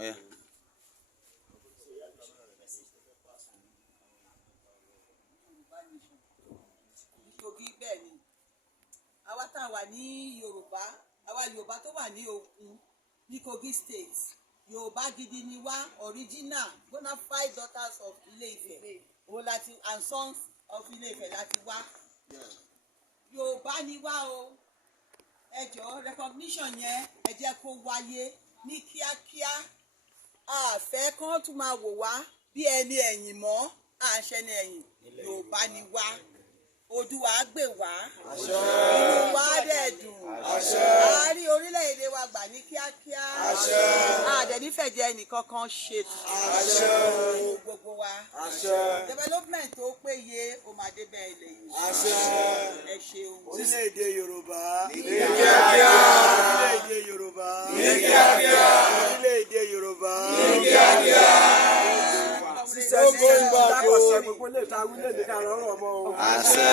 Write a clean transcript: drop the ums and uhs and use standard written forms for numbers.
Yeah. Kogi bẹ́ẹ̀ ni àwa tá a wà ní Yorùbá àwa Yorùbá tó wà ní Òkun ní Kogi State Yorùbá gidi ni wá original bona fide daughters of Ile-Ife òun láti and sons of Ile-Ife láti wá Yorùbá ni wá o ẹ jọ̀ọ́ recognition yẹn ẹ jẹ́ kó wáyé ní kíákíá a fẹ́ kán tún máa wò wá bí ẹni ẹ̀yìn mọ́ à ń ṣẹni ẹ̀yìn Yorùbá ni wá Odùwà gbè wá inú wa dẹ̀ dùn a rí orílẹ̀-èdè wa gbà ní kíákíá àdẹ̀nífẹ̀jẹ̀ ẹnìkankan ṣètò gbogbo wa development tó péye ó máa dé bẹ́ẹ̀ ilẹ̀ yìí ẹ ṣeun. Orílẹ̀-èdè Yorùbá orílẹ̀-èdè Yorùbá orílẹ̀-èdè Yorùbá sísẹ́ ìdákọ̀sẹ̀ gbogbo lè ta wílẹ̀ ní ká lọ́rọ̀ ọmọ o. Àṣẹ.